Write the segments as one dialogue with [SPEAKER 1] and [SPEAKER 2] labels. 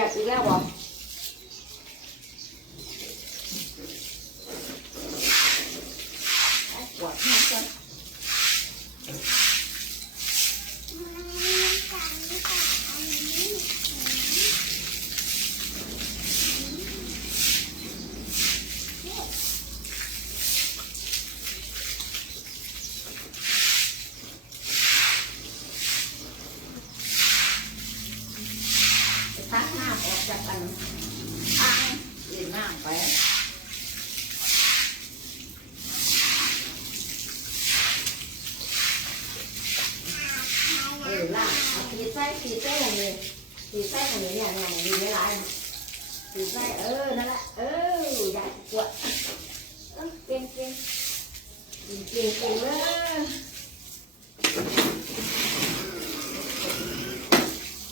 [SPEAKER 1] ยกอีกแล้วบอกปวดมากเลยจะตักน้ำออกจากกันอ่างเล่นน้ำไป เออล่างเอาตีไส้ตีไส้อย่างนี้ตีไส้อย่างนี้เนี่ยเนี่ยดีไม่ร้ายนะ ตีไส้เออนั่นแหละเอออย่าปวดเออเก่งเก่งเก่งเก่งเก่งเลย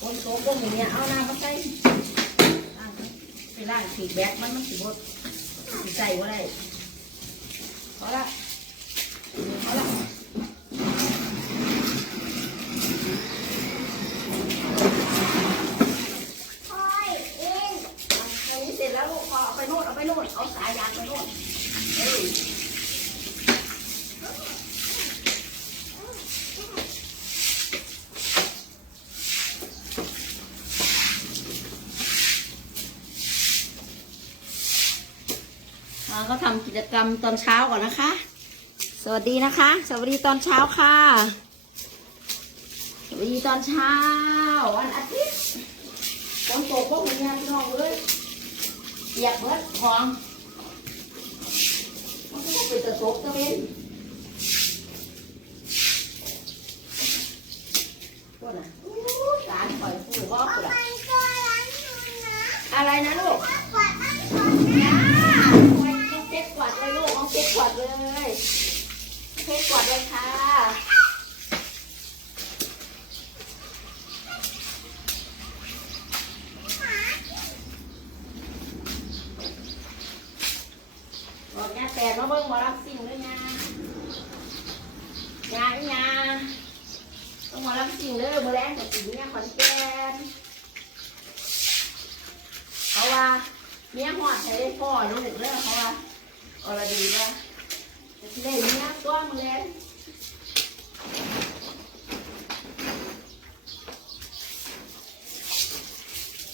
[SPEAKER 1] คนโตคนอย่างเนี้ยเอาน้ำมาใส่ล้างไปล้างสีแบกมันมันสีบดสีใส่ว่าได้พอละพอละ อันนี้เสร็จแล้วลูกพอเอาไปโน่นเอาไปโน่นเอาสายยางไปโน่นเอ้ยเรา ก็ทำกิจกรรมตอนเช้าก่อนนะคะ สวัสดีนะคะ สวัสดีตอนเช้าค่ะ สวัสดีตอนเช้าวันอาทิตย์ฝนตกพวกนี้พี่น้องเลยเปียกเบิดของมันก็เป็นตะตกตะเวนพวกน่ะอู้หลานคอยพูดว่าพูดอะอะไรนะลูกจ้าไว้ต้องเช็ดกวาดเลยลูกต้องเช็ดกวาดเลยเช็ดกวาดเลยค่ะ บอกยาแต่มาเบิ่งหมอรับสิ่งเลยยายาอียาต้องหมอรับสิ่งเลยมือแรงกับสิ่งเนี่ยขอนแก่นเพราะว่า เมียหอดใช้ได้พ่อลูกเลยเพราะว่าอรดีว่าจะได้เมียตัวมือแรง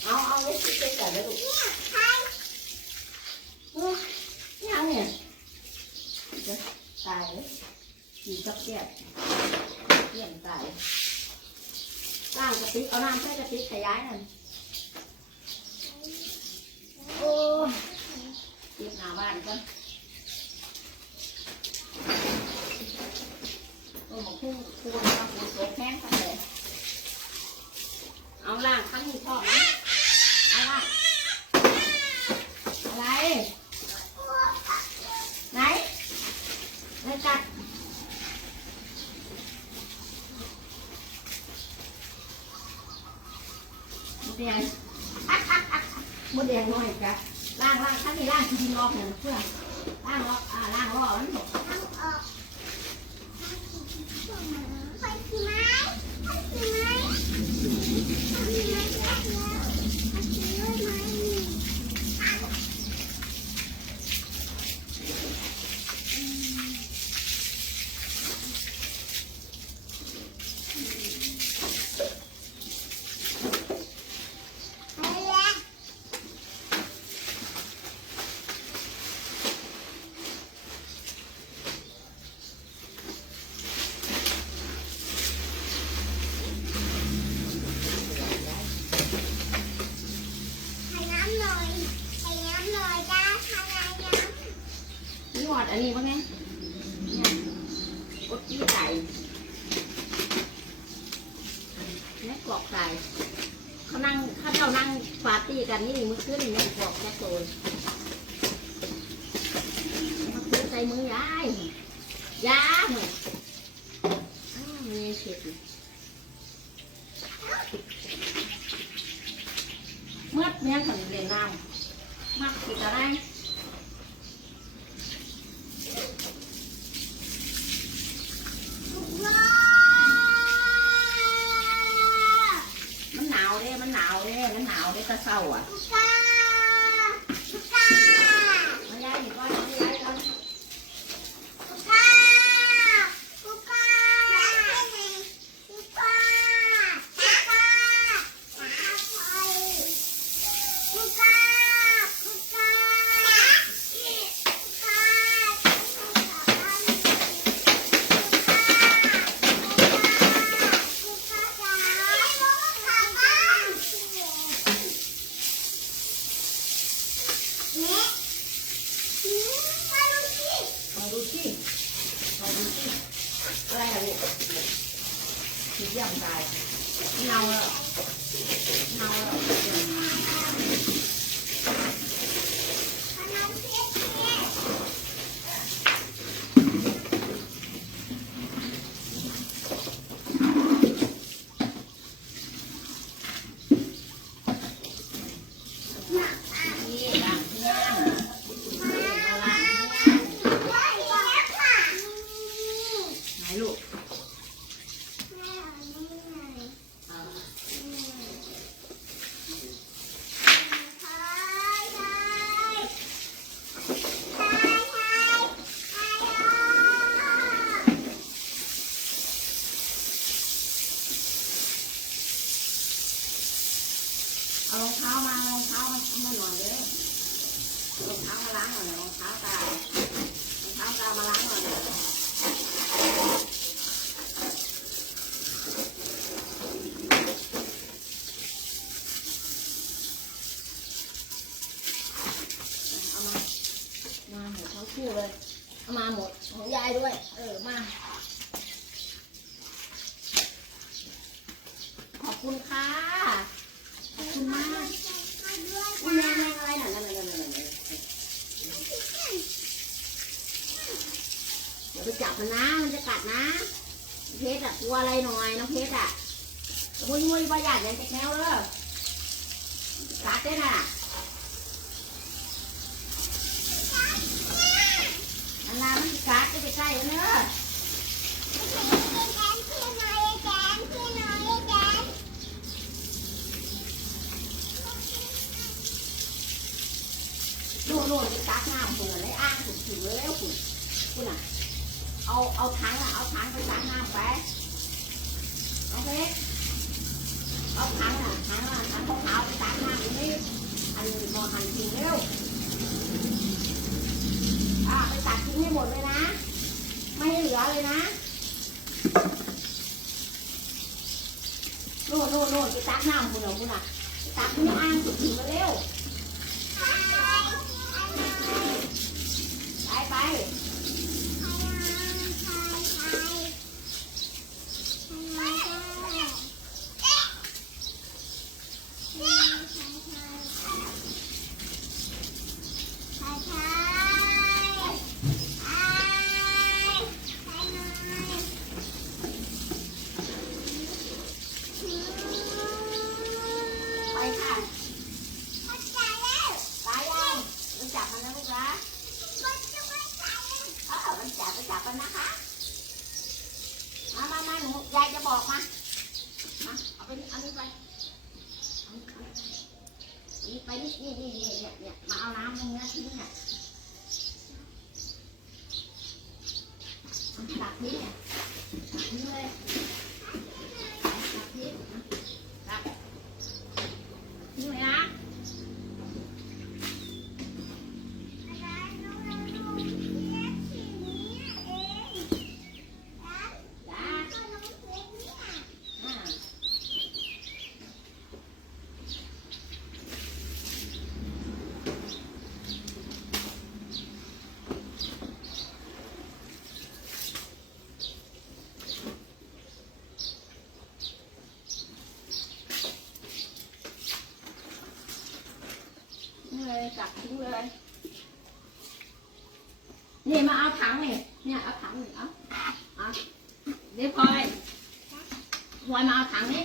[SPEAKER 1] เอาเอาไว้คิดไปก่อนเลยลูกโอ้ยยังเนี่ยจะตายเลยขี่จับแก้วเกี่ยงตายล่างกระติกเอาน้ำใส่กระติกขยายนั่น โอ้ยเก็บหน้าบ้านก่อนโอ้หมกพุ่งคูณมาคูณโมดแดงน้อยจ้ะล่างล่างถ้ามีล่างที่ดินรอบหนึ่งเพื่อล่างรอบอ่าล่างรอบมันหมดนี่ห อันนี้ป่ะไงเนี่ยกดที่ไก่แม่กรอกไก่เขานั่งเขาเจ้านั่งปาร์ตี้กันนี่มือขึ้นแม่กรอกแค่โซนมาคืนใส่มือยายยาหรออ้าวมีเข็ดอเมื่อเนี้ยถึงเรียนน้ำมักติดอะไร มันหนาวเด้ มันหนาวเด้ มันหนาวได้ตะ เอาอะ
[SPEAKER 2] กูกากูกา
[SPEAKER 1] มาย้ายหนีก่อนมาย้ายก่อน
[SPEAKER 2] กูกากูกากูกากูกากูกากูกา
[SPEAKER 1] มาดูที่มาดูที่อะไรอะลูก ผิดย่ำตายเน่าแล้วเน่าแล้วนี่ล้างเพื่อนเอาล้างเพื่อนไหนลูกเอา เอารองเท้ามารองเท้ามาทำมาหน่อยเลยรองเท้ามาล้างหน่อยรองเท้าตารองเท้าตามาล้างหน่อยเลยเอามา มาหมดทั้ง คู่เลยเอามาหมดของยายด้วย เออมา ขอบคุณค่ะ ขอบคุณมากอุ้ยแม่แม่อะไรน่ะนั่นนั่นนั่นนั่นนั่นเดี๋ยวไปจับมันนะ มันจะกัดนะ เพชรอะกลัวอะไรหน่อยน้องเพชรอะมุ้ยมุ้ยประหยัดอย่างจะแคล้วเลยกัดได้น่ะอันนั้นมันสิกัดจะไปใกล้ๆเนอะนู่นนู่นไปกัดน้ำคุณอะไรอ้างถูกถึงแล้วคุณคุณอะเอาเอาถังอะเอาถังไปตักน้ำไปน้องเพชรเอาถังอะถังอะถังขาวๆไปตักน้ำตรงนี้อันมอ หั่นทิ้งเร็วอ่าไปตัดทิ้งให้หมดเลยนะ ไม่ให้เหลือเลยนะโน่นโน่นโน่นไปตักน้ำคุณเหรอคุณอะตักที่อ่างถึงมาเร็ว ไปไปไปค่ะไปยังรู้จักมันนะลูกนะเออมันจับไปจับมั นะคะ มามามาหนูยายจะบอกมามาเอาไปเอานี่ไปเอานี่ไปนี่นี่นี่นี่เนี่ยเนี่ยมาเอาน้ำตรงนี้ยทิ้งเนี่ยหลักนี้เนี่ยตักทิ้งเลยตักทิ้งตักทิ้งเลยนะจ้าอ่า ทิ้งเลยจับ ทิ้งเลยนี่มาเอาถังนี่เนี่ยเอาถังนี่เอาเอาเดี๋ยวพลอยพลอยมาเอาถังนี่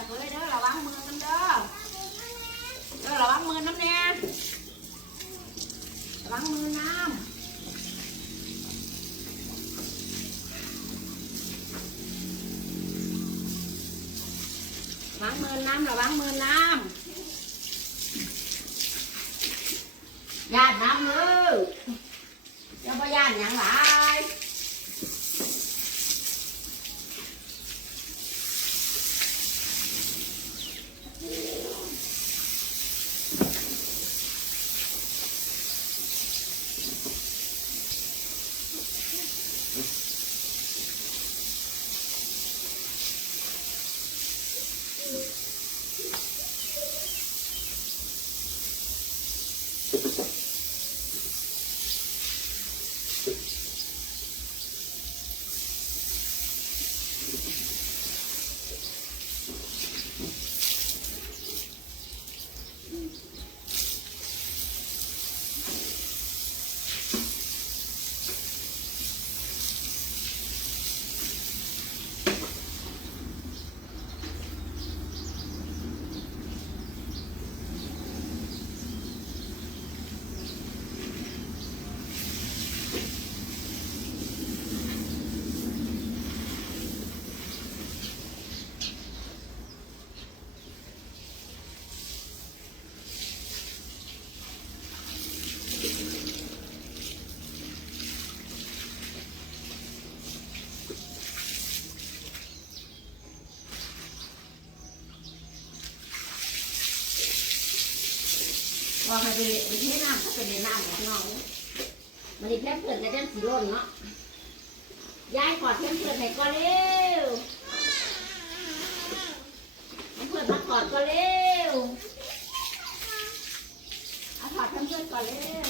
[SPEAKER 1] chặt của đứa là bán mưa lắm đó. Đó là bán mưa lắm nha. Bán mưa lắm. Bán mưa lắm là bán mưa lắm. ว่าใครไป
[SPEAKER 2] เล่นที่น้ำก็เป
[SPEAKER 1] เล่นน้ำกับน้องมันนี่แพ้เปิดอนกันจัสีร่นเนาะยายขอดเพื่อนเพื่อนให้ก็เร็วเปิดมาขอดก็เร็วเอาขอดเพื่อนเพื่อนก็เร็ว